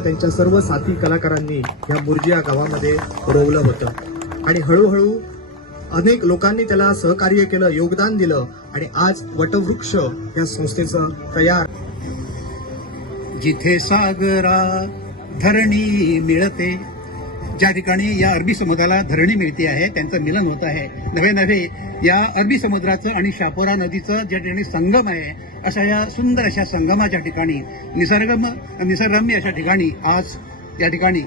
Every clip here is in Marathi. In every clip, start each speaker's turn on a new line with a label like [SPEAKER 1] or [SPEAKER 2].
[SPEAKER 1] त्यांच्या सर्व साथी कलाकारांनी ह्या मुर्जी गावामध्ये रोवलं होतं. आणि हळूहळू अनेक लोकांनी त्याला सहकार्य केलं योगदान दिलं आणि आज वटवृक्ष या संस्थेचं तयार.
[SPEAKER 2] जिथे सागरा धरणी मिळते ज्या ठिकाणी या अरबी समुद्राला धरणी मिळते आहे त्यांचं मिलन होत आहे. नव्हे नव्हे या अरबी समुद्राचं आणि शापोरा नदीचं ज्या ठिकाणी संगम आहे अशा या सुंदर अशा संगमाच्या ठिकाणी निसर्गम निसर्गम्य अशा ठिकाणी आज या ठिकाणी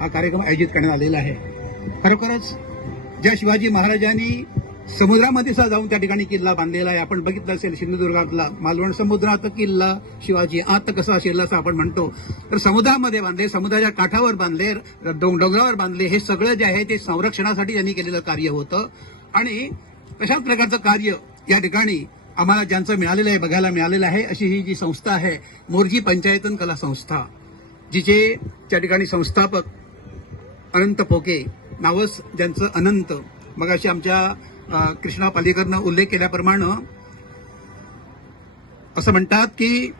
[SPEAKER 2] हा कार्यक्रम आयोजित करण्यात आलेला आहे. खरोखरच ज्या शिवाजी महाराजांनी समुद्रामध्ये सुद्धा जाऊन त्या ठिकाणी किल्ला बांधलेला आहे. आपण बघितलं असेल सिंधुदुर्गातला मालवण समुद्रात किल्ला शिवाजी आत कसा असेल असं आपण म्हणतो. तर समुद्रामध्ये बांधले समुद्राच्या काठावर बांधले डोंग- डोंगरावर बांधले हे सगळं जे आहे ते संरक्षणासाठी त्यांनी केलेलं कार्य होतं. आणि तशाच प्रकारचं कार्य या ठिकाणी आम्हाला ज्यांचं मिळालेलं आहे बघायला मिळालेलं आहे अशी ही जी संस्था आहे मोरजी पंचायतन कला संस्था जिचे त्या ठिकाणी संस्थापक अनंत पोके नावच ज्यांचं अनंत मग अशी आमच्या कृष्णा पालेकरनं उल्लेख केल्याप्रमाणे असं म्हणतात की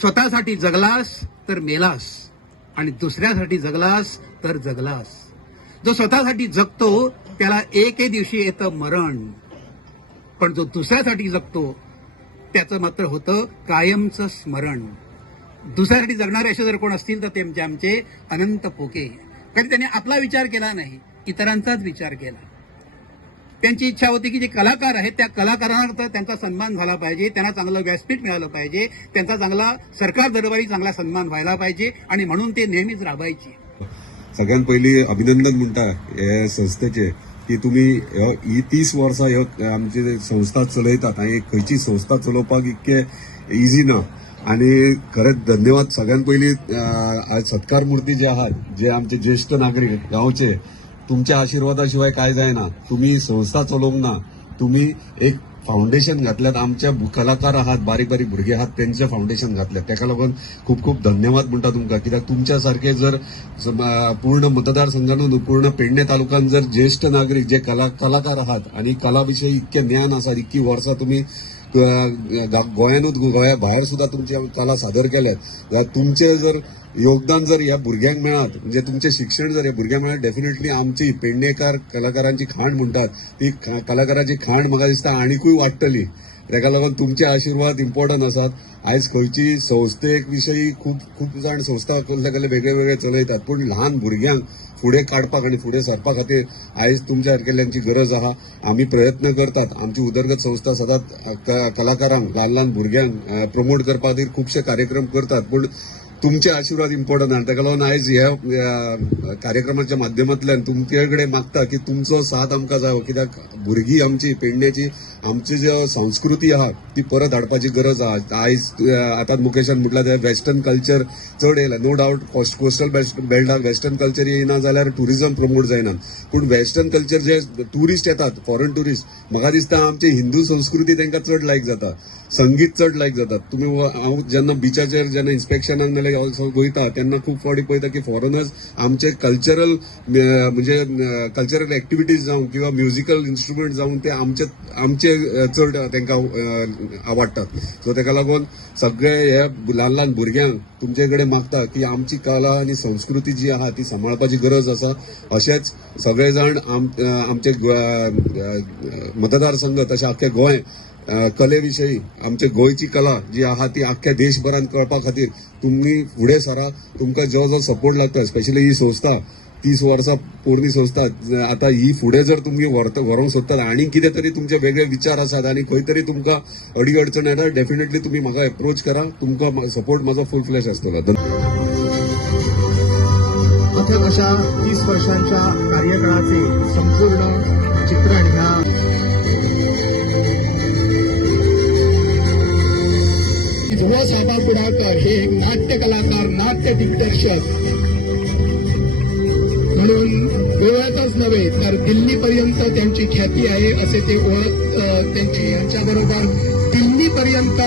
[SPEAKER 2] स्वतःसाठी जगलास तर मेलास आणि दुसऱ्यासाठी जगलास तर जगलास. जो स्वतःसाठी जगतो त्याला एके दिवशी येतं मरण. पण जो दुसऱ्यासाठी जगतो त्याचं मात्र होतं कायमचं स्मरण. दुसऱ्यासाठी जगणारे असे जर कोण असतील तर ते म्हणजे आमचे अनंत पोके. कारण त्यांनी आपला विचार केला नाही इतरांचाच विचार केला. त्यांची इच्छा होती की जे कलाकार आहेत त्या कलाकारांना त्यांचा सन्मान झाला पाहिजे त्यांना चांगलं व्यासपीठ मिळालं पाहिजे त्यांचा चांगला सरकार दरबारी चांगला सन्मान व्हायला पाहिजे आणि म्हणून ते नेहमीच राबायचे.
[SPEAKER 3] सगळ्यात पहिली अभिनंदन म्हणटा हे संस्थेचे की तुम्ही ही तीस वर्सां ह्यो आमची संस्था चलयतात आणि खंयची संस्था चलोवपाक इतके इजी ना. आणि खरेंच धन्यवाद. सगळ्यात पहिली सत्कार मूर्ती जे आहात जे आमचे ज्येष्ठ नागरिक गावचे तुमच्या आशीर्वादाशिवाय काय जायना. तुम्ही संस्था चलोवंक ना. तुम्ही एक फाउंडेशन घातल्यात. आमच्या कलाकार आहात बारीक बारीक भुरगे आहात त्यांचे फाउंडेशन घातल्यात. ताका लागून खूप खूप धन्यवाद म्हणटा तुमकां. कित्याक तुमच्या सारखे जर पूर्ण अं, पूर्ण मतदारसंघातून पूर्ण पेडणे तालुक्यात जर ज्येष्ठ नागरिक जे कला कलाकार आहात आणि कला विषयी इतके ज्ञान आसात इतकी वर्सां तुम्ही अं, गोंयानूच गोंया भायर सुद्धा तुमची कला सादर केल्यात जावं तुमचे जर योगदान जर ह्या भुरग्यांक मेळत म्हणजे तुमचे शिक्षण जर ह्या भुरग्यांक मेळत डेफिनेटली आमची पेडणेकार कलाकारांची खाण म्हणटात ती कलाकारांची खाण म्हाका दिसता आनीकूय वाडटली. ताका लागून तुमचे आशिर्वाद इम्पॉर्टंट आसात. आयज खंयची संस्थेक विशयी खूप खूप जाण संस्था कसले कसले वेगळे वेगळे चलयतात. पूण ल्हान भुरग्यांक फुडें काडपाक आणि फुडें सरपा खातीर आयज तुमच्या सारकेल्यांची गरज आहा. आमी प्रयत्न करतात. आमची उदरगत संस्था सदांच कलाकारांक ल्हान ल्हान भुरग्यांक प्रमोट करपा खातीर खुबशे कार्यक्रम करतात. पूण तुमचे आशीर्वाद इम्पॉर्टंट आहा ताका लागून आयज ह्या कार्यक्रमाच्या माध्यमांतल्यान तुमचे कडेन मागता की तुमचो साथ आमकां जायो कित्याक भुरगीं आमची पेडण्याची आमची जी संस्कृती आहा ती परत हाडपाची गरज आहा. आयज आतां मुकेशान म्हटलां ते वेस्टर्न कल्चर चड येयला. नो डावट कोस्टल बेल्टार वेस्टर्न कल्चर येयना जाल्यार टुरिजम प्रमोट जायना. पूण वेस्टर्न कल्चर जे टुरिस्ट येतात फॉरेन टुरिस्ट म्हाका दिसता आमची हिंदू संस्कृती तांकां चड लायक जाता. संगीत चड लायक जाता. तुमी हांव जेन्ना बिचाचेर जेन्ना इन्स्पेक्शनाक नाल्यार वयता तेन्ना खूब फावटी पळयता की फॉरेनर्स आमचे कल्चरल म्हणजे कल्चरल एक्टिविटीज जावं किंवा म्युझिकल इन्स्ट्रुमेंट जावं ते आमचे आमचे चड तांकां आवडटात सो ताका लागून सगळे हे ल्हान ल्हान भुरग्यांक तुमचे कडेन मागता की आमची कला आनी संस्कृती जी आहा ती सांबाळपाची गरज आसा अशेंच सगळे जाण आमचे मतदारसंघ तशें आख्खे गोंय कलेविषयी कले विशयी आमचे गोंयची कला जी आहा ती आख्ख्या देशभरात कळपा खातीर तुम्ही फुडें सरा तुमकां जो जो सपोर्ट लागता स्पेशली ही संस्था तीस वर्सां पोरणी संस्था आता ही फुडें जर तुम्ही व्हरत व्हरोंक सोदतात आनी कितें तरी तुमचे वेगळे विचार आसात आनी खंय तरी तुमकां अडी अडचण येता डेफिनेटली तुमी म्हाका एप्रोच करा तुमकां सपोर्ट म्हाजो फूल फ्लॅश आसतलो
[SPEAKER 1] अथक अशा तीस वर्षांच्या कार्यकाळाचे संपूर्ण चित्रण ह्या
[SPEAKER 2] कलाकार दिग्दर्शक म्हणून गोव्यातच नव्हे तर दिल्लीपर्यंत त्यांची ख्याती आहे असे ते ओळख त्यांची यांच्याबरोबर दिल्लीपर्यंत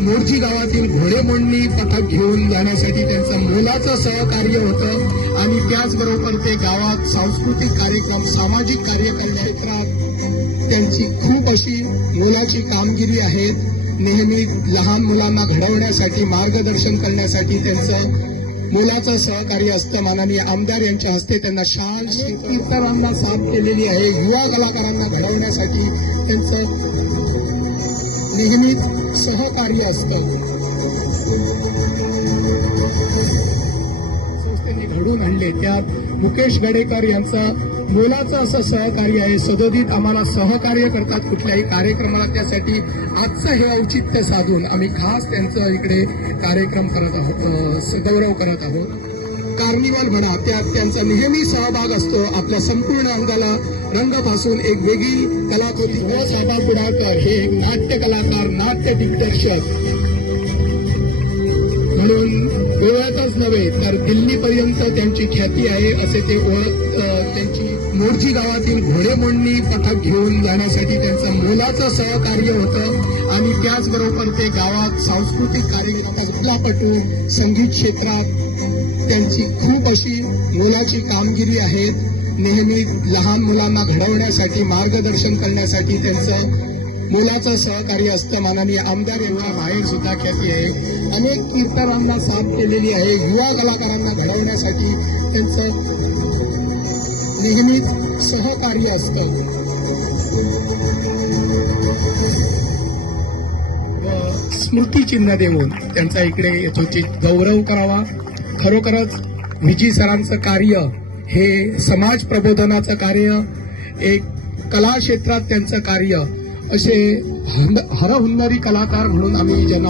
[SPEAKER 2] मोर्जी गावातील घोडेमोडणी पथक घेऊन जाण्यासाठी त्यांचं मोलाचं सहकार्य होतं आणि त्याचबरोबर ते गावात सांस्कृतिक कार्यक्रम सामाजिक कार्य करण्यात त्यांची खूप अशी मोलाची कामगिरी आहे नेहमी लहान मुलांना घडवण्यासाठी मार्गदर्शन करण्यासाठी त्यांचं
[SPEAKER 4] मुलाचं सहकार्य असतं. माननीय आमदार यांच्या हस्ते त्यांना शाल कीर्तनांना साथ केलेली आहे. युवा कलाकारांना घडवण्यासाठी त्यांचं नेहमीच सहकार्य असतं. संस्थेने घडून आणले. त्यात मुकेश गडेकर यांचा मोलाचं असं सहकार्य आहे. सदोदित आम्हाला सहकार्य करतात कुठल्याही कार्यक्रमाला. त्यासाठी आजचं हे औचित्य साधून आम्ही खास त्यांचं इकडे कार्यक्रम करत आहोत गौरव करत आहोत. कार्निवल म्हणा त्यात त्यांचा नेहमी सहभाग असतो. आपल्या संपूर्ण अंगाला रंगपासून एक वेगळी कलाकृती. व साधा पुढाकर हे एक नाट्य कलाकार नाट्य दिग्दर्शक. म्हणून गोव्यातच नव्हे तर दिल्लीपर्यंत त्यांची ख्याती आहे असे ते ओळख त्यांची मोर्ची गावातील घोडेमोडणी पथक घेऊन जाण्यासाठी त्यांचं मोलाचं सहकार्य होतं. आणि त्याचबरोबर ते गावात सांस्कृतिक कार्यक्रमात संगीत क्षेत्रात त्यांची खूप अशी मोलाची कामगिरी आहे नेहमी लहान मुलांना घडवण्यासाठी मार्गदर्शन करण्यासाठी त्यांचं मोलाचं सहकार्य असतं. माननीय आमदार यांच्या बाहेर सुद्धा ख्याती आहे. अनेक कीर्तनांना साथ केलेली आहे. युवा कलाकारांना घडवण्यासाठी त्यांचं नेहमीच सहकार्य असतं. व स्मृतिचिन्ह देऊन त्यांचा इकडे यथोचित गौरव करावा. खरोखरच विजी सरांचं कार्य हे समाज प्रबोधनाचं कार्य एक कला क्षेत्रात त्यांचं कार्य असे हरहुन्नरी कलाकार म्हणून आम्ही ज्यांना